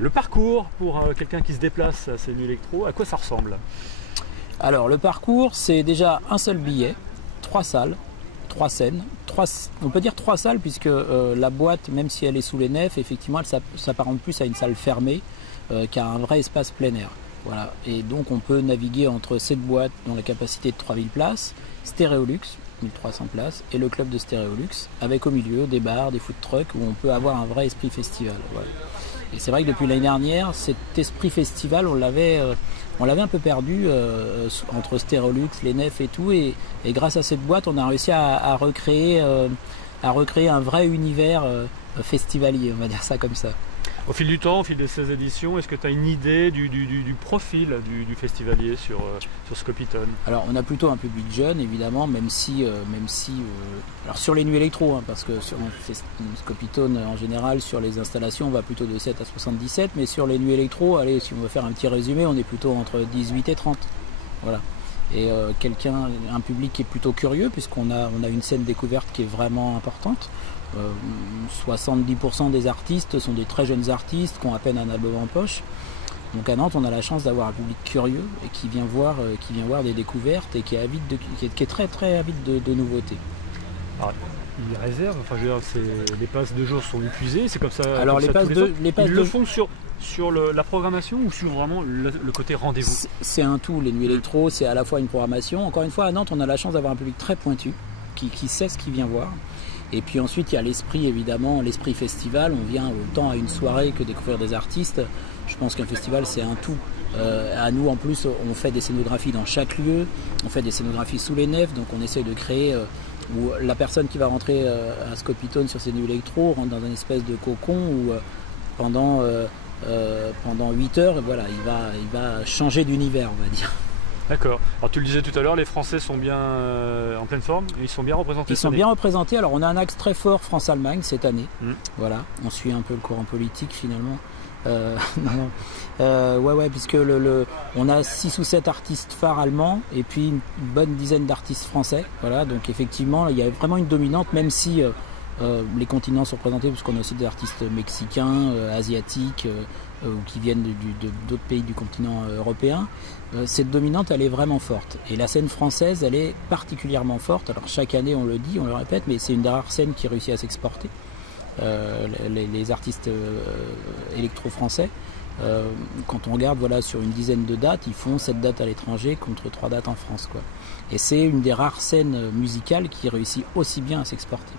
Le parcours pour quelqu'un qui se déplace à ces nuits électro, à quoi ça ressemble? Alors le parcours, c'est déjà un seul billet, 3 salles, 3 scènes, on peut dire 3 salles puisque la boîte, même si elle est sous les nefs, effectivement elle s'apparente plus à une salle fermée qu'à un vrai espace plein air. Voilà. Et donc on peut naviguer entre cette boîte dont la capacité est de 3000 places, Stéréolux, 1300 places, et le club de Stéréolux, avec au milieu des bars, des food trucks où on peut avoir un vrai esprit festival. Voilà. Et c'est vrai que depuis l'année dernière, cet esprit festival, on l'avait un peu perdu entre Stéréolux, les nefs et tout. Et grâce à cette boîte, on a réussi à recréer un vrai univers festivalier, on va dire ça comme ça. Au fil du temps, au fil de ces éditions, est-ce que tu as une idée du profil du festivalier sur Scopitone? Alors on a plutôt un public jeune évidemment, même si alors sur les nuits électro, hein, parce que sur Scopitone en général sur les installations on va plutôt de 7 à 77, mais sur les nuits électro, allez, si on veut faire un petit résumé, on est plutôt entre 18 et 30. Voilà. Et un public qui est plutôt curieux puisqu'on a une scène découverte qui est vraiment importante. 70% des artistes sont des très jeunes artistes qui ont à peine un album en poche. Donc à Nantes, on a la chance d'avoir un public curieux et qui vient voir des découvertes et qui est très très avide de nouveautés. Alors, ils réservent, enfin je veux dire, les passes de jour sont épuisées, c'est comme ça. Alors comme les ça passes ils le font sur la programmation ou sur vraiment le côté rendez-vous? C'est un tout, les nuits électro, c'est à la fois une programmation. Encore une fois, à Nantes, on a la chance d'avoir un public très pointu qui sait ce qu'il vient voir. Et puis ensuite, il y a l'esprit, évidemment, l'esprit festival. On vient autant à une soirée que découvrir des artistes. Je pense qu'un festival, c'est un tout. À nous, en plus, on fait des scénographies dans chaque lieu. On fait des scénographies sous les nefs. Donc on essaye de créer où la personne qui va rentrer à Scopitone sur ces nuits électro rentre dans une espèce de cocon où pendant 8 heures, voilà, il va changer d'univers, on va dire. D'accord. Alors tu le disais tout à l'heure, les Français sont bien en pleine forme, ils sont bien représentés. Ils sont bien représentés. Alors on a un axe très fort France-Allemagne cette année. Voilà, on suit un peu le courant politique finalement. Puisque on a 6 ou 7 artistes phares allemands et puis une bonne dizaine d'artistes français. Voilà, donc effectivement il y a vraiment une dominante, même si les continents sont représentés, parce qu'on a aussi des artistes mexicains, asiatiques, ou qui viennent d'autres pays du continent européen. Cette dominante, elle est vraiment forte. Et la scène française, elle est particulièrement forte. Alors chaque année, on le dit, on le répète, mais c'est une des rares scènes qui réussit à s'exporter. Les artistes électro-français, quand on regarde sur une dizaine de dates, ils font 7 dates à l'étranger contre 3 dates en France, quoi. Et c'est une des rares scènes musicales qui réussit aussi bien à s'exporter.